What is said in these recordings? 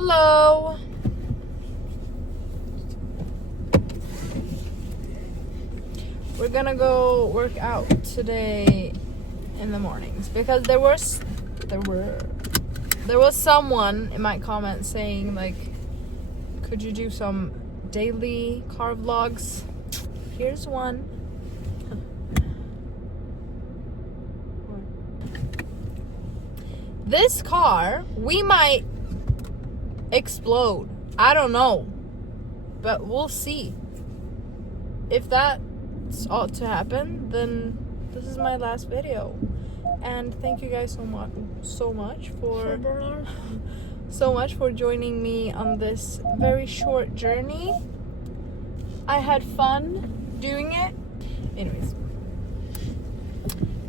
Hello. We're gonna go work out today in the mornings because there was someone in my comments saying like, could you do some daily car vlogs? Here's one. This car, we might explode. I don't know, but we'll see. If that's ought to happen, then this is my last video. And thank you guys so much for joining me on this very short journey. I had fun doing it. Anyways,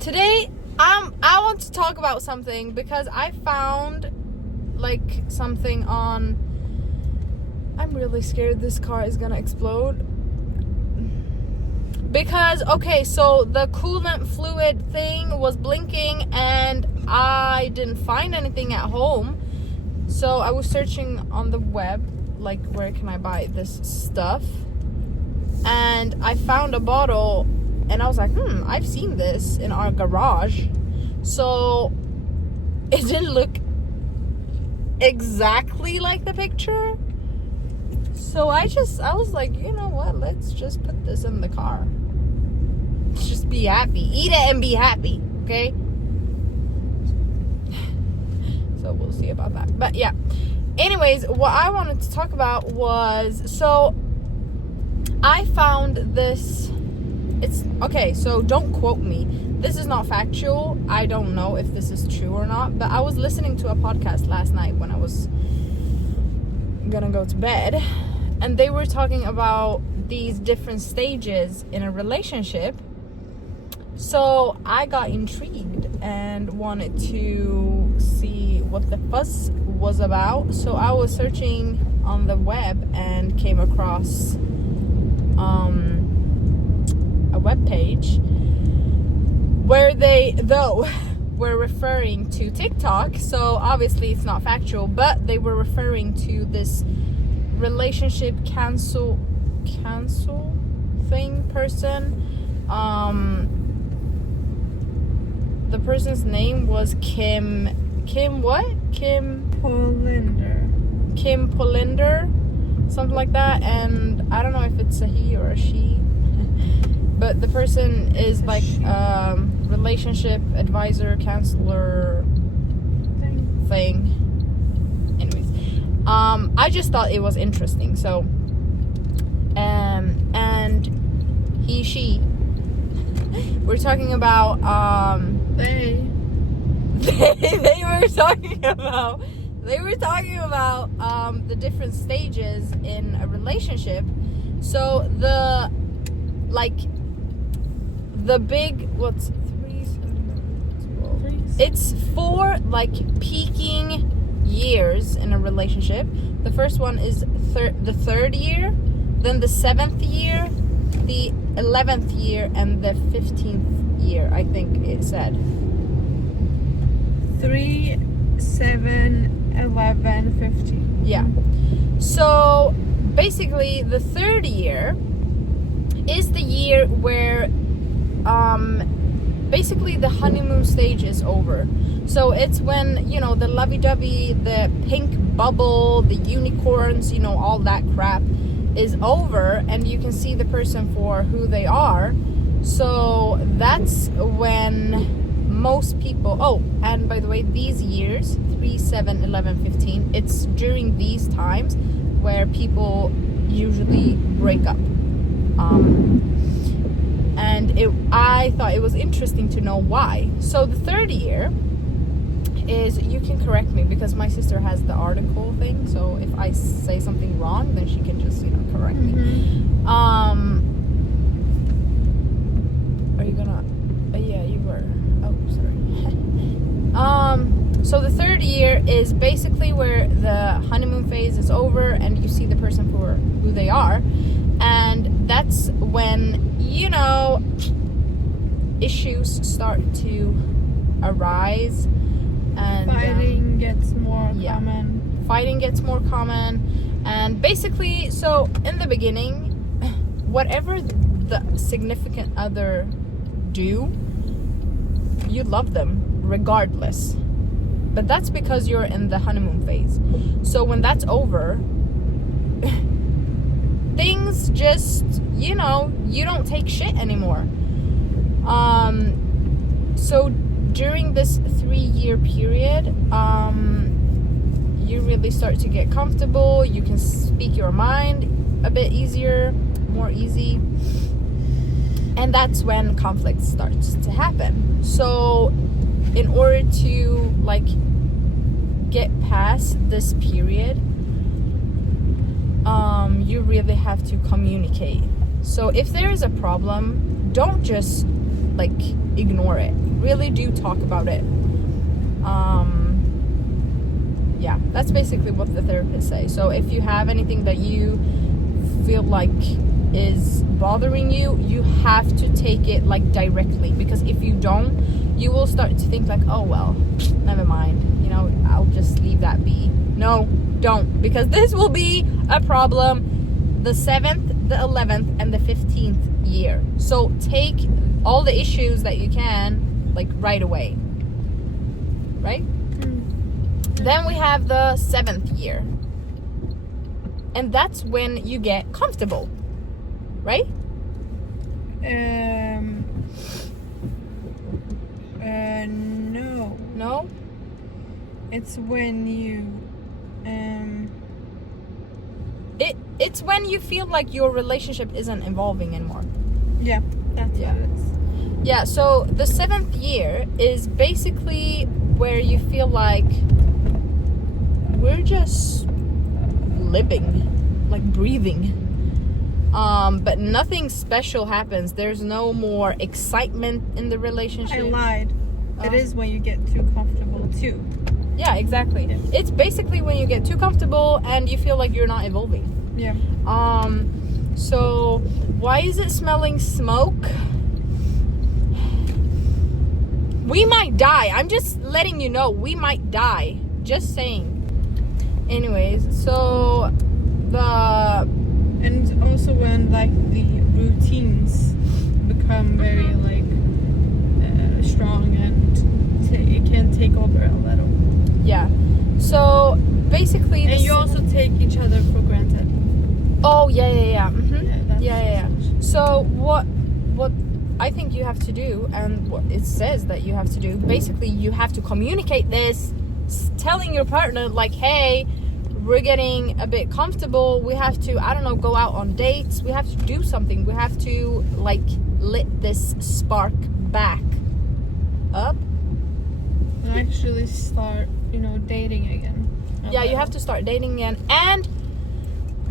today I want to talk about something because I found like something on. I'm really scared this car is gonna explode. Because, okay, so the coolant fluid thing was blinking and I didn't find anything at home. So I was searching on the web, like, where can I buy this stuff? And I found a bottle and I was like, I've seen this in our garage. So it didn't look exactly like the picture. So I was like, you know what? Let's just put this in the car. Just be happy. Eat it and be happy, okay? So we'll see about that. But yeah. Anyways, what I wanted to talk about was, so I found this. It's okay, so don't quote me. This is not factual. I don't know if this is true or not, but I was listening to a podcast last night when I was gonna go to bed, and they were talking about these different stages in a relationship. So I got intrigued and wanted to see what the fuss was about. So I was searching on the web and came across a web page where they were referring to TikTok. So obviously it's not factual, but they were referring to this relationship cancel thing person. The person's name was Kim Polinder, something like that. And I don't know if it's a he or a she, but the person is like relationship advisor, counselor thing. Anyways, I just thought it was interesting. So, and she, we're talking about they were talking about the different stages in a relationship. So the big, what's 3, 7, 12? It's 4 like peaking years in a relationship. The first one is the 3rd year, then the 7th year, the 11th year, and the 15th year, I think it said. 3, 7, 11, 15. Yeah. So basically the 3rd year is the year where basically the honeymoon stage is over. So it's when, you know, the lovey-dovey, the pink bubble, the unicorns, you know, all that crap is over and you can see the person for who they are. So that's when most people, and by the way, these years 3, 7, 11, 15, it's during these times where people usually break up. And I thought it was interesting to know why. So the 3rd year is, you can correct me because my sister has the article thing, so if I say something wrong then she can just, you know, correct me. Are you gonna yeah, you were, sorry. So the 3rd year is basically where the honeymoon phase is over and you see the person for who they are, and that's when, you know, issues start to arise and fighting gets more common. fighting gets more common. And basically, so in the beginning, whatever the significant other do, you love them regardless. But that's because you're in the honeymoon phase. So when that's over, things just, you don't take shit anymore. So during this 3-year period, you really start to get comfortable. You can speak your mind a bit easier, more easy. And that's when conflict starts to happen. So in order to get past this period, you really have to communicate. So if there is a problem, don't just ignore it. Really do talk about it. Yeah, that's basically what the therapists say. So if you have anything that you feel like is bothering you, you have to take it directly, because if you don't, you will start to think oh well, never mind, I'll just leave that be. No, don't, because this will be a problem the 7th, the 11th, and the 15th year. So take all the issues that you can right away, right? Then we have the 7th year, and that's when you get comfortable, right? No. It's when you it's when you feel like your relationship isn't evolving anymore. Yeah, that's what it is. Yeah, so the 7th year is basically where you feel like we're just living, breathing. But nothing special happens. There's no more excitement in the relationship. I lied. It is when you get too comfortable too. Yeah, exactly. Yeah. It's basically when you get too comfortable and you feel like you're not evolving. Yeah. So why is it smelling smoke? We might die. I'm just letting you know, we might die. Just saying. Anyways, so and also when the routines become very strong, and it can take over a little. Yeah. So basically, and you also take each other for granted. Oh yeah. Mm-hmm. Yeah. So what I think you have to do, and what it says that you have to do, basically you have to communicate this, telling your partner hey, we're getting a bit comfortable, we have to, I don't know, go out on dates, we have to do something, we have to lit this spark back up and actually start dating again. Yeah, you have to start dating again. And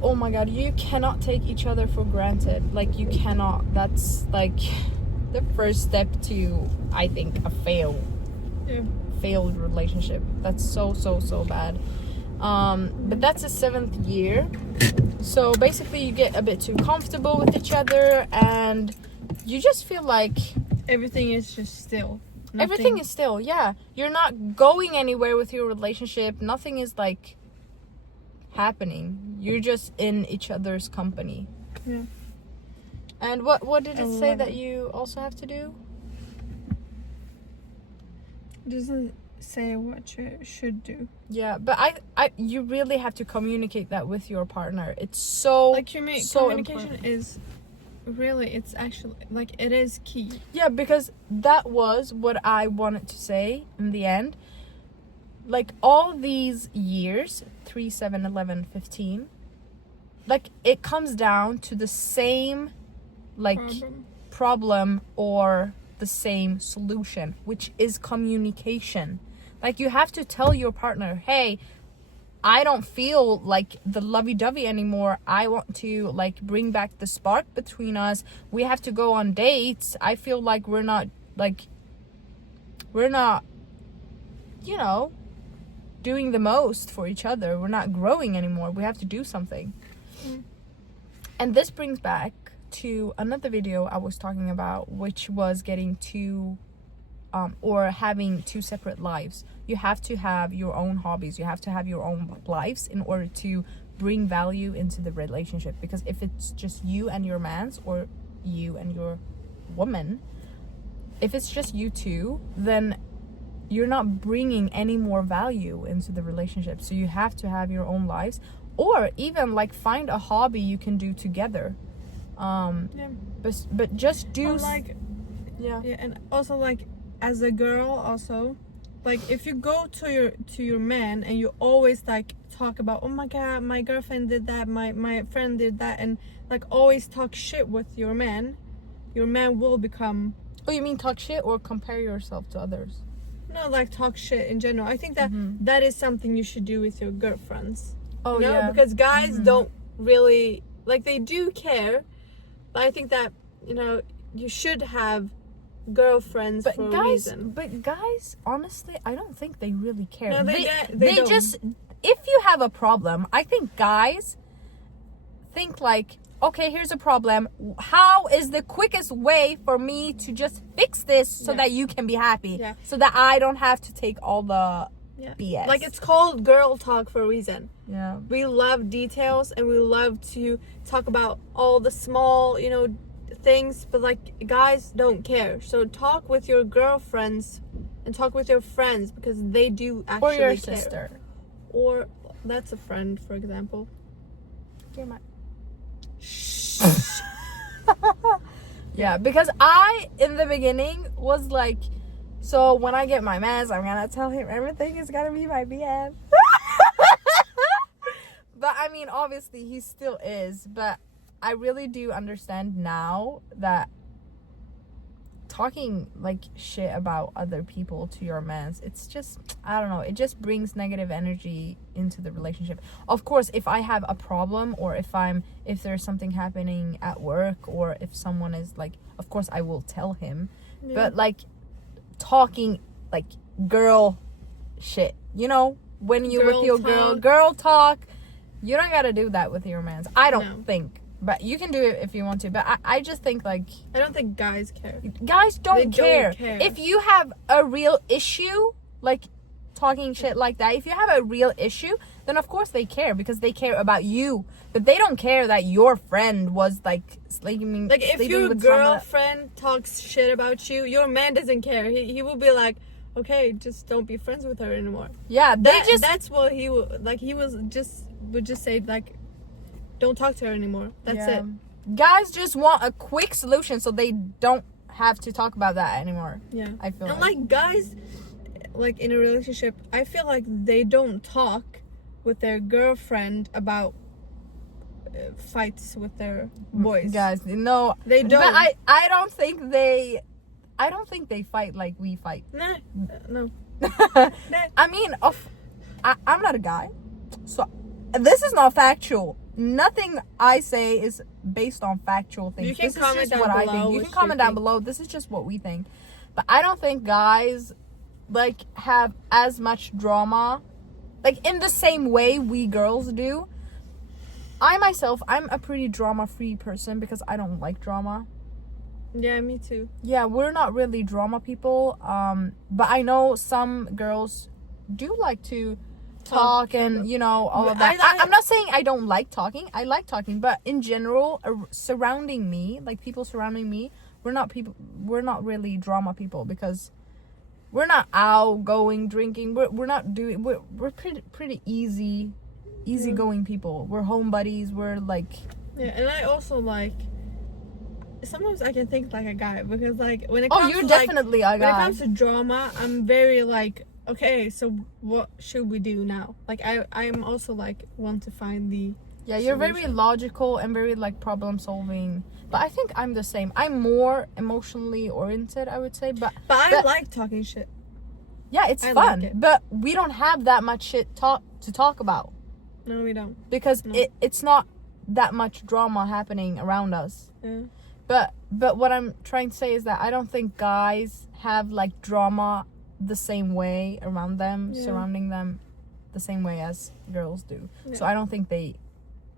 oh my god, you cannot take each other for granted. You cannot. That's the first step to, I think, a failed relationship. That's so bad. But that's the 7th year. So basically you get a bit too comfortable with each other, and you just feel like everything is just still. Everything is still, yeah. You're not going anywhere with your relationship. Nothing is happening. You're just in each other's company. Yeah. And what did it say that you also have to do? It doesn't say what you should do. Yeah, but I you really have to communicate that with your partner. It's so communication important. Is really, it's actually it is key. Yeah, because that was what I wanted to say in the end. All these years, 3, 7, 11, 15, it comes down to the same problem or the same solution, which is communication. You have to tell your partner, hey, I don't feel the lovey-dovey anymore. I want to bring back the spark between us. We have to go on dates. I feel like we're not doing the most for each other. We're not growing anymore. We have to do something. And this brings back to another video I was talking about, which was getting two or having two separate lives. you have to have your own hobbies, you have to have your own lives in order to bring value into the relationship. Because if it's just you and your man's, or you and your woman, if it's just you two, then you're not bringing any more value into the relationship. So you have to have your own lives, or even like find a hobby you can do together. But just do yeah, and also like as a girl also, like if you go to your man and you always like talk about, oh my god, my girlfriend did that, my friend did that, and like always talk shit with your man will become. Oh, you mean talk shit or compare yourself to others? No, like talk shit in general. I think that that is something you should do with your girlfriends. Oh, you know? yeah. Because guys don't really, like, they do care, but I think that, you know, you should have girlfriends But for guys, a reason. But guys, honestly, I don't think they really care. No, they don't. just, if you have a problem, I think guys think like, okay, here's a problem. How is the quickest way for me to just fix this so that you can be happy? Yeah. So that I don't have to take all the BS. Like, it's called girl talk for a reason. Yeah. We love details and we love to talk about all the small, you know, things, but like guys don't care. So talk with your girlfriends and talk with your friends, because they do actually care. Or your sister. Or that's a friend, for example. You're my... Yeah, because I in the beginning was like, so when I get my mans, I'm gonna tell him everything is gonna be my BF. But I mean, obviously he still is, but I really do understand now that talking like shit about other people to your mans, it's just, I don't know, it just brings negative energy into the relationship. Of course, if I have a problem, or if there's something happening at work, or if someone is like, of course I will tell him. But like talking like girl shit, you know, when you with your girl talk, you don't gotta do that with your mans. I don't think. But you can do it if you want to. But I just think, like... I don't think guys care. Guys don't care. If you have a real issue, like talking shit like that, if you have a real issue, then of course they care, because they care about you. But they don't care that your friend was, like, sleeping like, if your girlfriend talks shit about you, your man doesn't care. He will be like, okay, just don't be friends with her anymore. Yeah, that's what he would... Like, he would just say, like... Don't talk to her anymore. That's it. Guys just want a quick solution so they don't have to talk about that anymore. Yeah. I feel like guys, like in a relationship, I feel like they don't talk with their girlfriend about fights with their boys. Guys, no. They don't. But I don't think they fight like we fight. No. I mean, I'm not a guy. So this is not factual. Nothing I say is based on factual things. You can this comment is just down what below. I think. You can comment down below. This is just what we think. But I don't think guys like have as much drama, like in the same way we girls do. I'm a pretty drama-free person because I don't like drama. Yeah, me too. Yeah, we're not really drama people. But I know some girls do like to talk and, you know, all of that. I'm not saying I don't like talking. I like talking, but in general, surrounding me, like people surrounding me, we're not really drama people, because we're not out going drinking. We're pretty easygoing people. We're home buddies. We're like, yeah, and I also like, sometimes I can think like a guy, because like when it comes you're definitely a guy. When it comes to drama, I'm very like, okay, so what should we do now? Like I'm also like want to find the you're very logical and very like problem solving. But I think I'm the same. I'm more emotionally oriented, I would say. But I like talking shit. Yeah, it's fun. Like it. But we don't have that much shit to talk about. No, we don't. Because it's not that much drama happening around us. Yeah. But what I'm trying to say is that I don't think guys have like drama the same way around them, surrounding them the same way as girls do. So I don't think they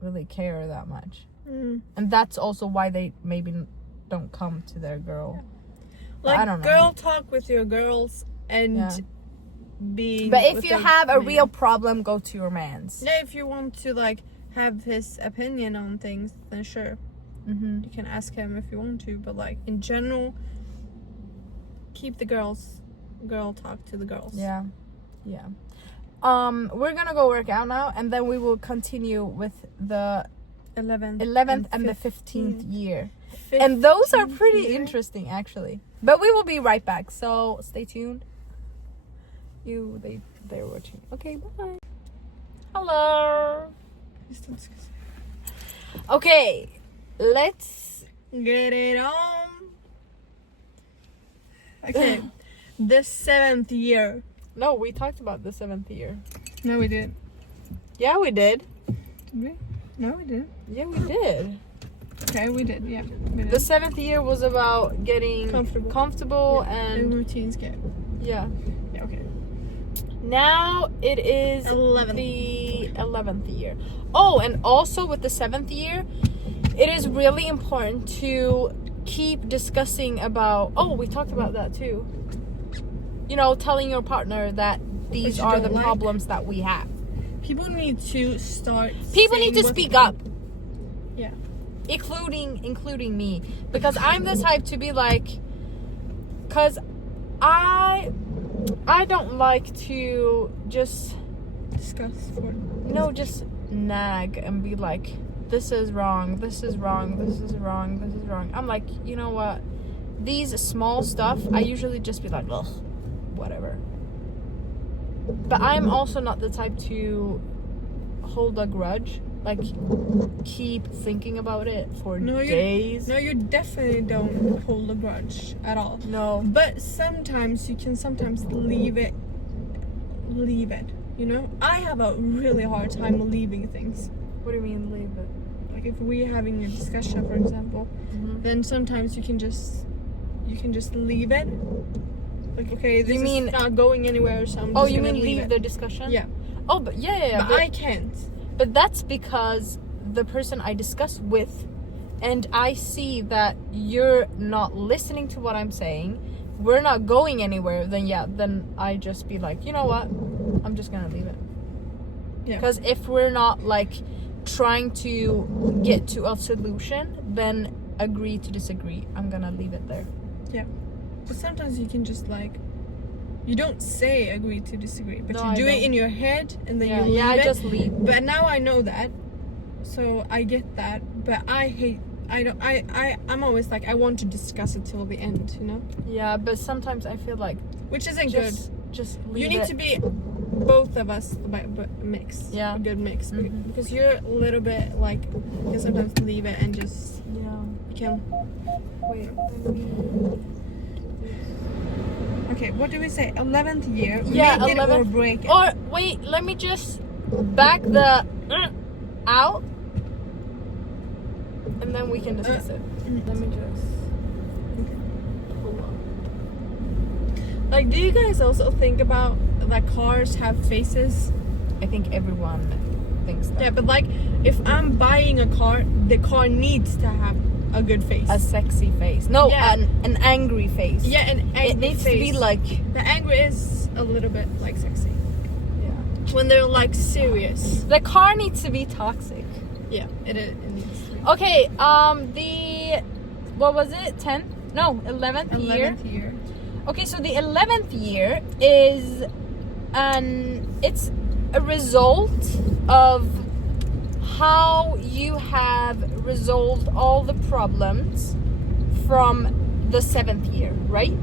really care that much. And that's also why they maybe don't come to their girl. Like, I don't know. Girl talk with your girls, and being. But if with you a have a man. real problem, go to your man's. Yeah, if you want to like have his opinion on things, then sure, Mm-hmm. you can ask him if you want to. But like in general, keep the girl talk to the girls. Yeah. Yeah. We're gonna go work out now, and then we will continue with the 11th and the 15th year. And those are pretty interesting, actually. But we will be right back, so stay tuned. They're watching. Okay, bye. Hello. Okay, let's get it on. Okay, the 7th year. No, we talked about the 7th year. No, we did. Yeah, we did. Did we? No, we didn't. Yeah, we did. Okay, we did. Yeah, we did. The 7th year was about getting comfortable yeah. and routines get. Yeah. Yeah. Okay. Now it is 11th. the 11th year. Oh, and also with the 7th year, it is really important to keep discussing about. Oh, we talked about that too. You know, telling your partner that these are the problems that we have. People need to start. People need to speak up. Yeah. Including me, because I'm the type to be like, cause I don't like to just discuss just nag and be like, this is wrong, this is wrong, this is wrong, this is wrong. I'm like, you know what? These small stuff, I usually just be like, ugh, whatever. But I'm also not the type to hold a grudge. Like, keep thinking about it for days. No, you definitely don't hold a grudge at all. No. But sometimes you can leave it. You know? I have a really hard time leaving things. What do you mean leave it? Like if we're having a discussion, for example, then sometimes you can just leave it. Like, okay, this is not going anywhere, so I'm just you gonna mean leave the discussion? Yeah. Oh, but yeah. But I can't. But that's because the person I discuss with, and I see that you're not listening to what I'm saying, we're not going anywhere, then I just be like, you know what? I'm just gonna leave it. Yeah. Because if we're not like trying to get to a solution, then agree to disagree. I'm gonna leave it there. Yeah. But sometimes you can just like, you don't say agree to disagree, but you do it in your head and then you leave it. I just leave. But now I know that, so I get that. But I'm always like, I want to discuss it till the end, you know? Yeah, but sometimes I feel like, which isn't good. Just leave it. You need to be both of us mix. Yeah. A good mix. Because you're a little bit like, you can sometimes leave it and just, you can. Wait. Okay, what do we say? 11th year? Yeah, make 11th. It or break it. Or wait, let me just back the out, and then we can discuss it. Let me just. Like, do you guys also think about that cars have faces? I think everyone thinks that. Yeah, but like, if I'm buying a car, the car needs to have a good face. A sexy face. No, an angry face. Yeah, an angry face. It needs to be like... The angry is a little bit like sexy. Yeah. When they're like serious. The car needs to be toxic. Yeah, it needs to be. Okay, what was it? 10th? No, 11th year. 11th year. Okay, so the 11th year is it's a result of how you have resolved all the problems from the 7th year, right?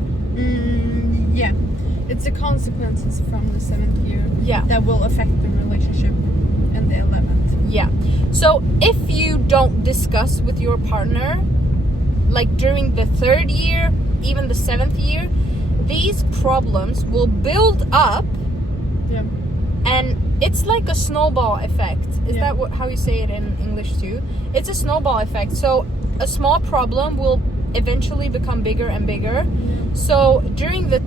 Yeah. It's the consequences from the 7th year that will affect the relationship in the 11th. Yeah. So if you don't discuss with your partner, like during the 3rd year, even the 7th year, these problems will build up. Yeah. And it's like a snowball effect. Is that how you say it in English too? It's a snowball effect. So a small problem will eventually become bigger and bigger. So during the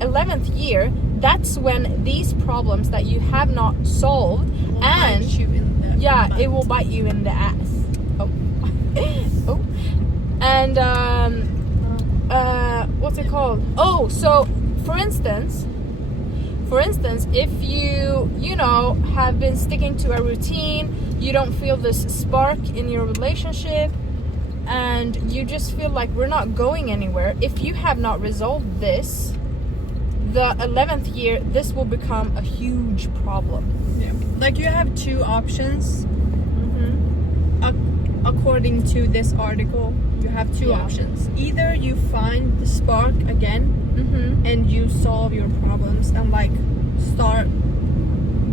11th year, that's when these problems that you have not solved it will bite you in the ass. Oh. And what's it called? Oh, so for instance, For instance, if you know, have been sticking to a routine, you don't feel this spark in your relationship, and you just feel like we're not going anywhere, if you have not resolved this, the 11th year, this will become a huge problem. Yeah. Like you have two options. According to this article, you have two options. Either you find the spark again and you solve your problems and like start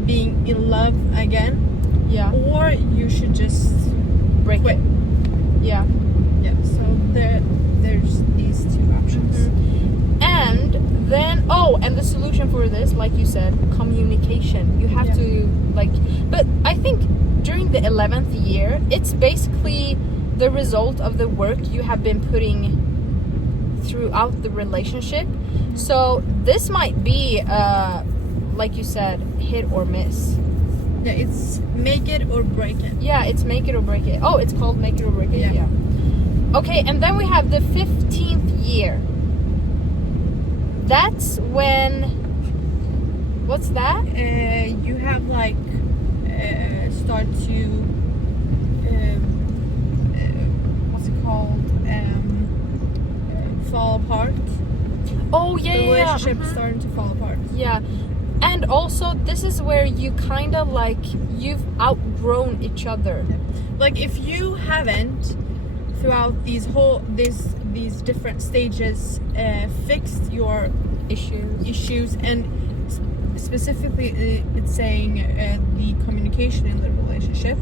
being in love again. Yeah. Or you should just break quit. it. Yeah. Yeah. So there's these two options. And then and the solution for this, like you said, communication. You have to like, but I think during the 11th year, it's basically the result of the work you have been putting throughout the relationship. So this might be like you said, hit or miss. Yeah, it's make it or break it. Yeah, it's make it or break it. Oh, it's called make it or break it. Yeah. Okay, and then we have the 15th year. That's when, what's that? You have like start to what's it called? Fall apart. Oh yeah, the relationship is starting to fall apart. Yeah, and also this is where you kind of like you've outgrown each other. Yeah. Like if you haven't throughout these different stages fixed your issues and specifically it's saying the communication in the relationship.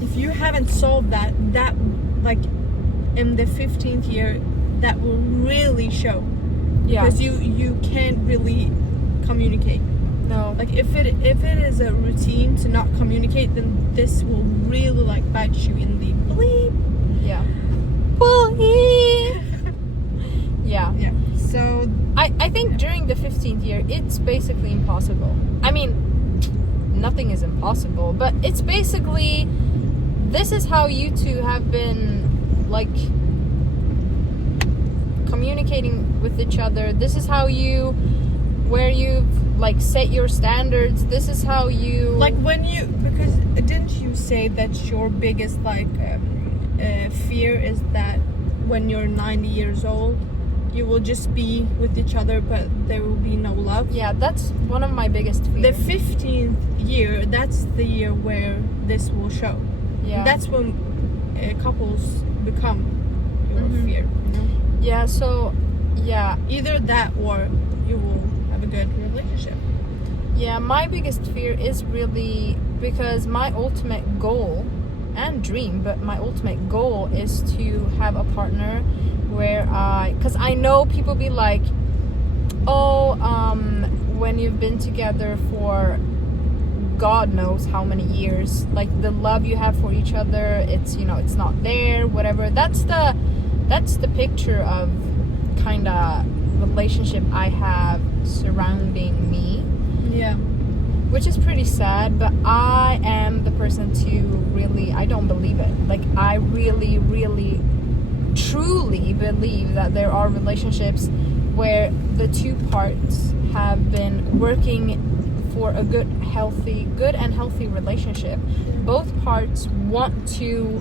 If you haven't solved that like in the 15th year, that will really show. Because you can't really communicate. No. Like if it is a routine to not communicate, then this will really like bite you in the bleep. Yeah. Bleep. Yeah. Yeah. So I think during the 15th year, it's basically impossible. I mean, nothing is impossible, but it's basically, this is how you two have been like communicating with each other. This is how where you've like set your standards. This is how you like because didn't you say that your biggest like fear is that when you're 90 years old, you will just be with each other, but there will be no love? Yeah, that's one of my biggest fears. The 15th year, that's the year where this will show. Yeah. That's when couples become your fear. You know? Yeah, so, yeah. Either that or you will have a good relationship. Yeah, my biggest fear is really because my ultimate goal and dream, but my ultimate goal is to have a partner where because I know people be like, when you've been together for God knows how many years, like the love you have for each other, it's it's not there, whatever. That's the picture of kind of relationship I have surrounding me. Yeah. Which is pretty sad, but I am the person to really, I don't believe it. Like, I really, really, truly believe that there are relationships where the two parts have been working for a good and healthy relationship. Both parts want to,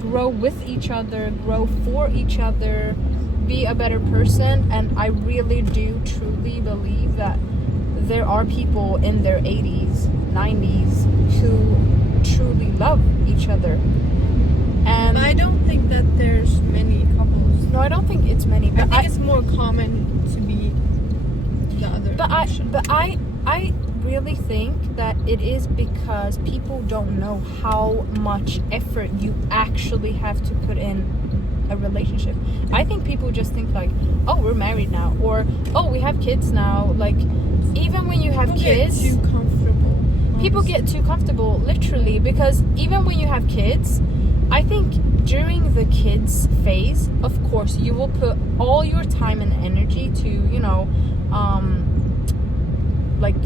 grow with each other, grow for each other, be a better person, and I really do truly believe that there are people in their 80s, 90s who truly love each other. And I don't think that there's many couples. No, I don't think it's many. But I think it's more common to be the other option. I really think that it is because people don't know how much effort you actually have to put in a relationship. I think people just think like, oh, we're married now, or oh, we have kids now. Like, even when you have kids, get too comfortable. People get too comfortable, literally, because even when you have kids, I think during the kids phase, of course, you will put all your time and energy to, like,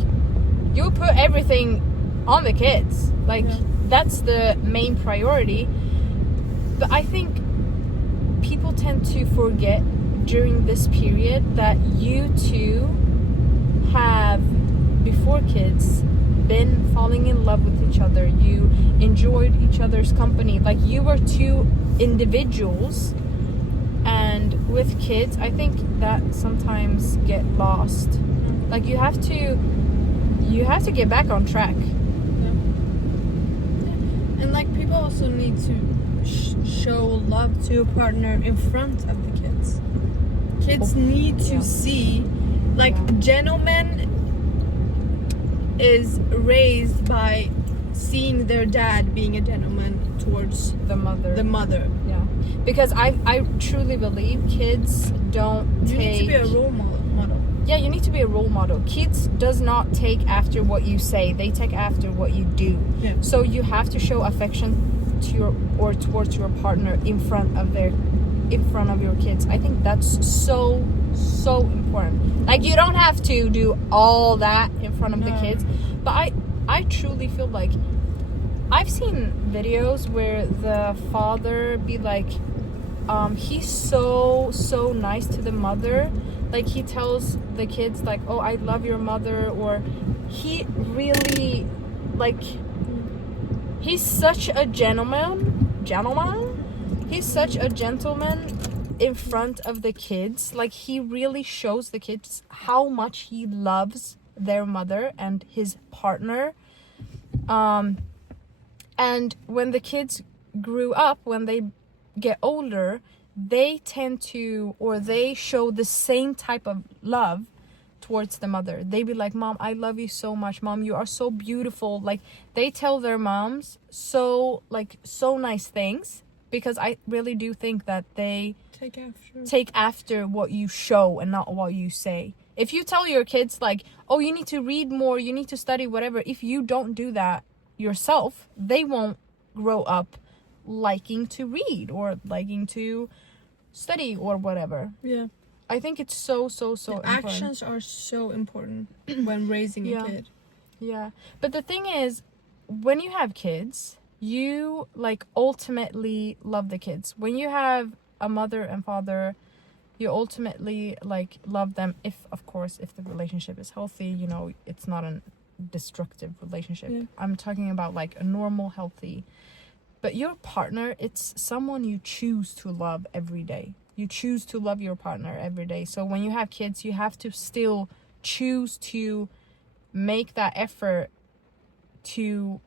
you'll put everything on the kids. Like, that's the main priority. But I think people tend to forget during this period that you two have, before kids, been falling in love with each other. You enjoyed each other's company. Like, you were two individuals. And with kids, I think that sometimes get lost. Like, you have to get back on track. Yeah. And like, people also need to show love to a partner in front of the kids. Kids need to see, like, gentlemen is raised by seeing their dad being a gentleman towards The mother. Yeah. Because I truly believe kids don't You need to be a role model. Yeah, you need to be a role model. Kids does not take after what you say. They take after what you do. Yeah. So you have to show affection to towards your partner in front of your kids. I think that's so important. Like, you don't have to do all that in front of the kids, but I truly feel like I've seen videos where the father be like, he's so nice to the mother. Like, he tells the kids, like, oh, I love your mother, or he really, like, he's such a gentleman. He's such a gentleman in front of the kids. Like, he really shows the kids how much he loves their mother and his partner. And when the kids grew up, when they get older, they tend to, or they show the same type of love towards the mother. They be like, Mom, I love you so much. Mom, you are so beautiful. Like, they tell their moms so nice things, because I really do think that they take after what you show and not what you say. If you tell your kids, like, oh, you need to read more, you need to study, whatever, if you don't do that yourself, they won't grow up liking to read or liking to study or whatever. Yeah. I think it's so important. Actions are so important when raising a kid. Yeah. But the thing is, when you have kids, you, like, ultimately love the kids. When you have a mother and father, you ultimately, like, love them, if the relationship is healthy, you know, it's not a destructive relationship. Yeah. I'm talking about, like, a normal, healthy. But your partner, it's someone you choose to love every day. You choose to love your partner every day. So when you have kids, you have to still choose to make that effort to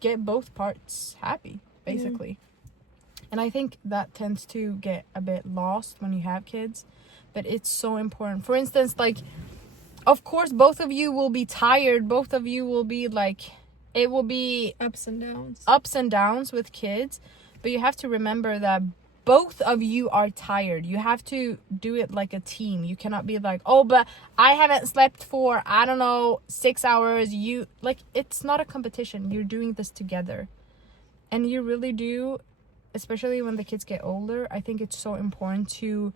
get both parts happy, basically. Yeah. And I think that tends to get a bit lost when you have kids, but it's so important. For instance, like, of course, both of you will be tired. Both of you will be, like, it will be ups and downs with kids, but you have to remember that both of you are tired. You have to do it like a team. You cannot be like, oh, but I haven't slept for, I don't know, 6 hours. It's not a competition. You're doing this together. And you really do, especially when the kids get older, I think it's so important to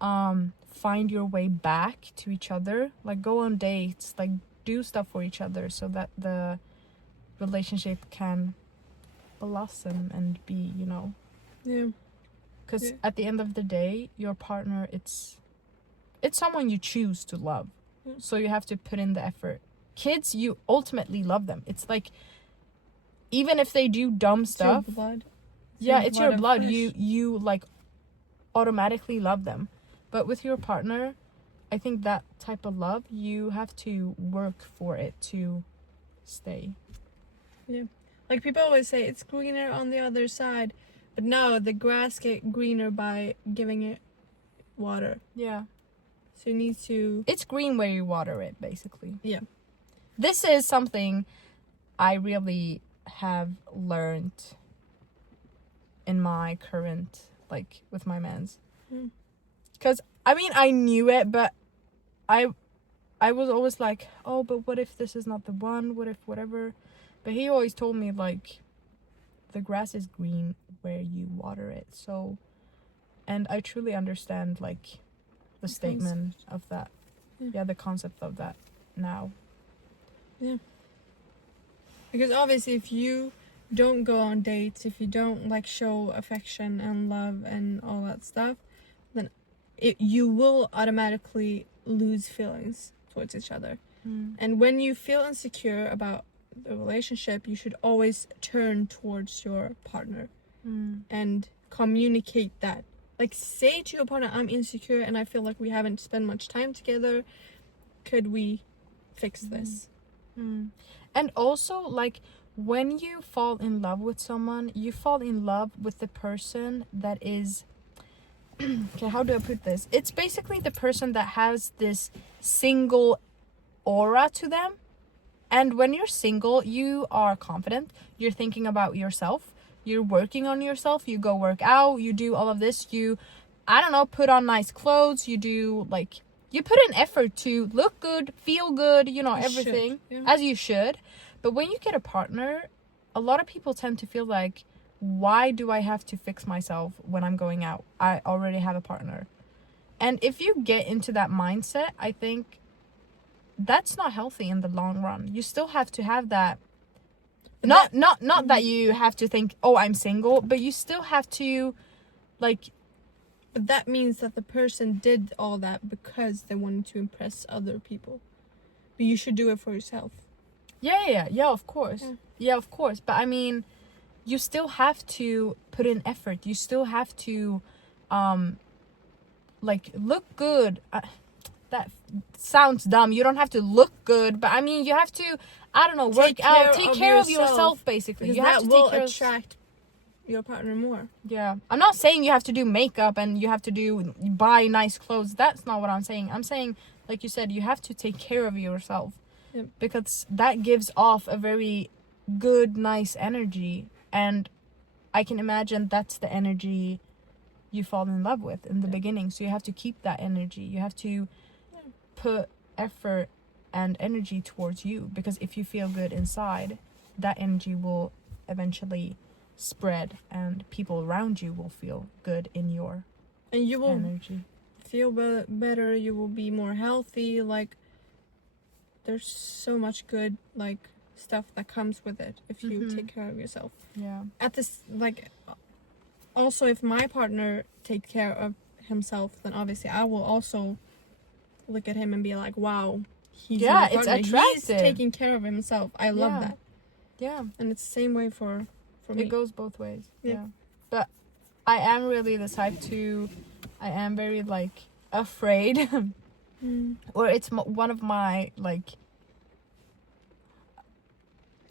find your way back to each other. Like, go on dates, like, do stuff for each other so that the relationship can blossom and be, you know. Yeah. Because at the end of the day, your partner, it's someone you choose to love. So you have to put in the effort. Kids, you ultimately love them. It's like, even if they do dumb stuff. It's your blood. It's your blood. You like automatically love them. But with your partner, I think that type of love, you have to work for it to stay. Yeah. Like, people always say it's greener on the other side. But no, the grass get greener by giving it water. Yeah. So you need to... It's green where you water it, basically. Yeah. This is something I really have learned in my current, like, with my mans. Because, I mean, I knew it, but I was always like, oh, but what if this is not the one? What if whatever? But he always told me, like, the grass is green where you water it. So, and I truly understand, like, the statement of that. Yeah, the concept of that now. Yeah. Because obviously, if you don't go on dates, if you don't, like, show affection and love and all that stuff, then you will automatically lose feelings towards each other. And when you feel insecure about the relationship, you should always turn towards your partner and communicate that. Like, say to your partner, I'm insecure and I feel like we haven't spent much time together. Could we fix this? And also, like, when you fall in love with someone, you fall in love with the person that is okay, how do I put this? It's basically the person that has this single aura to them. And when you're single, you are confident, you're thinking about yourself, you're working on yourself, you go work out, you do all of this, you, I don't know, put on nice clothes, you do, like, you put an effort to look good, feel good, you know, everything, as you should. But when you get a partner, a lot of people tend to feel like, why do I have to fix myself when I'm going out? I already have a partner. And if you get into that mindset, I think that's not healthy in the long run. You still have to have that. Not that you have to think, oh, I'm single, but you still have to, like. But that means that the person did all that because they wanted to impress other people. But you should do it for yourself. Yeah, of course. Yeah, of course. But I mean, you still have to put in effort. You still have to, like, look good. That sounds dumb. You don't have to look good, but I mean, you have to, I don't know, work out, take care of yourself, basically. You have to take care of attract your partner more. Yeah. I'm not saying you have to do makeup and you have to buy nice clothes. That's not what I'm saying. I'm saying, like you said, you have to take care of yourself. Yep. Because that gives off a very good, nice energy. And I can imagine that's the energy you fall in love with in the beginning. So you have to keep that energy. You have to put effort and energy towards you, because if you feel good inside, that energy will eventually spread and people around you will feel good in your and you will energy. Feel better. You will be more healthy. Like, there's so much good, like, stuff that comes with it if you take care of yourself. Yeah. At this, like, also, if my partner takes care of himself, then obviously I will also look at him and be like, wow, he's my partner. It's attractive. He's taking care of himself. I love that. Yeah. And it's the same way for me. It goes both ways. Yeah. But I am really the type to, I am very, like, afraid. Or it's one of my, like,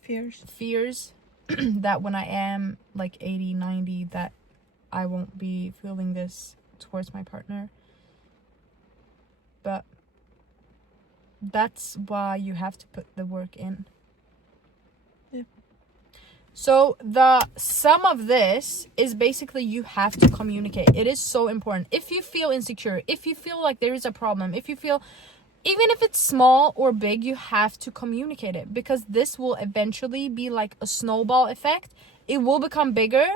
fears that when I am, like, 80, 90, that I won't be feeling this towards my partner. But that's why you have to put the work in. Yeah. So the sum of this is basically you have to communicate. It is so important. If you feel insecure, if you feel like there is a problem, if you feel, even if it's small or big, you have to communicate it, because this will eventually be like a snowball effect. It will become bigger,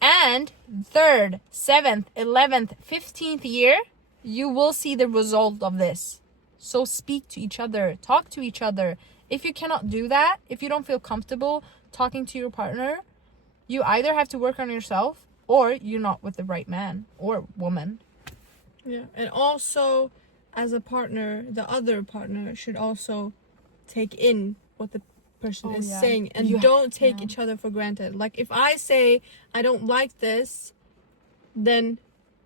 and 3rd, 7th, 11th, 15th year, you will see the result of this. So speak to each other, talk to each other. If you cannot do that, if you don't feel comfortable talking to your partner, you either have to work on yourself or you're not with the right man or woman. Yeah. And also, as a partner, the other partner should also take in what the person is saying, and don't take each other for granted. Like, if I say I don't like this, then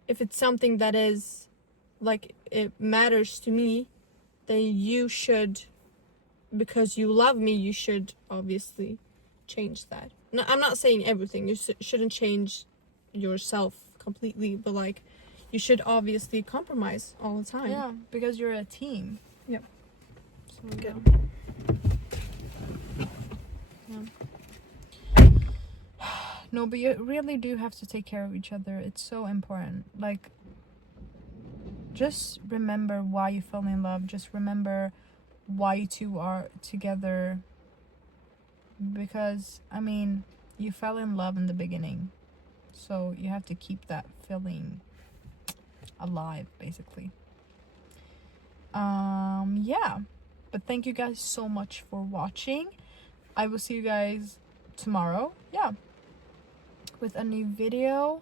if it's something that is, like, it matters to me, then you should, because you love me, you should obviously change that. No, I'm not saying everything. You shouldn't change yourself completely, but, like, you should obviously compromise all the time. Yeah, because you're a team. Yep. So, good. No, but you really do have to take care of each other. It's so important. Like, just remember why you fell in love. Just remember why you two are together. Because, I mean, you fell in love in the beginning. So you have to keep that feeling alive, basically. Yeah. But thank you guys so much for watching. I will see you guys tomorrow. Yeah. With a new video.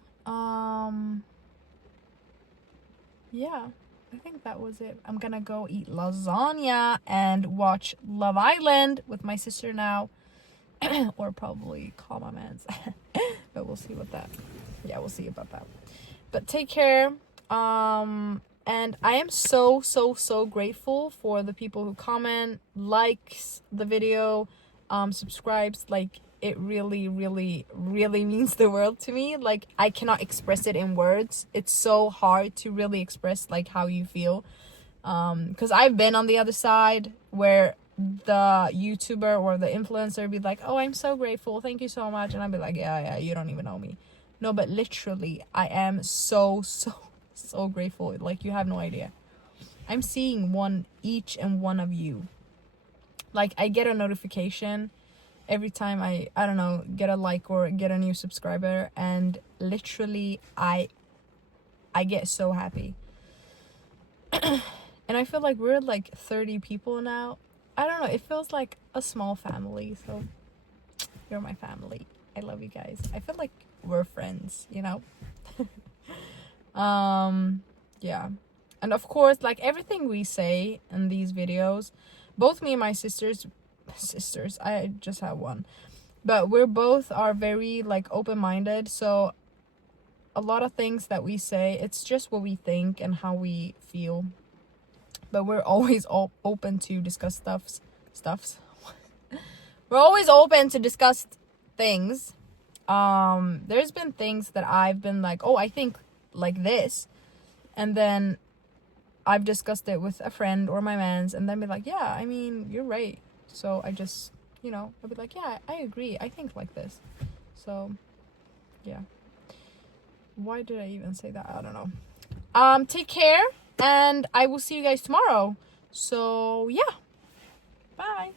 Yeah. I think that was it. I'm gonna go eat lasagna and watch Love Island with my sister now. Or probably call my mans. But we'll see what that. Yeah, we'll see about that. But take care. And I am so grateful for the people who comment, likes the video, subscribes. Like, it really means the world to me. Like, I cannot express it in words. It's so hard to really express like how you feel, because I've been on the other side where the YouTuber or the influencer be like, oh, I'm so grateful, thank you so much, and I'd be like, yeah, you don't even know me. No, but literally I am so grateful. Like, you have no idea. I'm seeing each and one of you. Like, I get a notification every time I don't know, get a like or get a new subscriber, and literally I get so happy. And I feel like we're like 30 people now. I don't know, it feels like a small family. So you're my family. I love you guys. I feel like we're friends, you know. Yeah. And of course, like, everything we say in these videos, both me and my sisters, I just have one, but we're both are very like open-minded, so a lot of things that we say, it's just what we think and how we feel, but we're always open to discuss stuffs. We're always open to discuss things. There's been things that I've been like, oh, I think like this, and then I've discussed it with a friend or my mans, and then be like, yeah, I mean, you're right. So I just, you know, I'll be like, yeah, I agree, I think like this. So yeah, why did I even say that? I don't know. Take care, and I will see you guys tomorrow. So yeah, bye.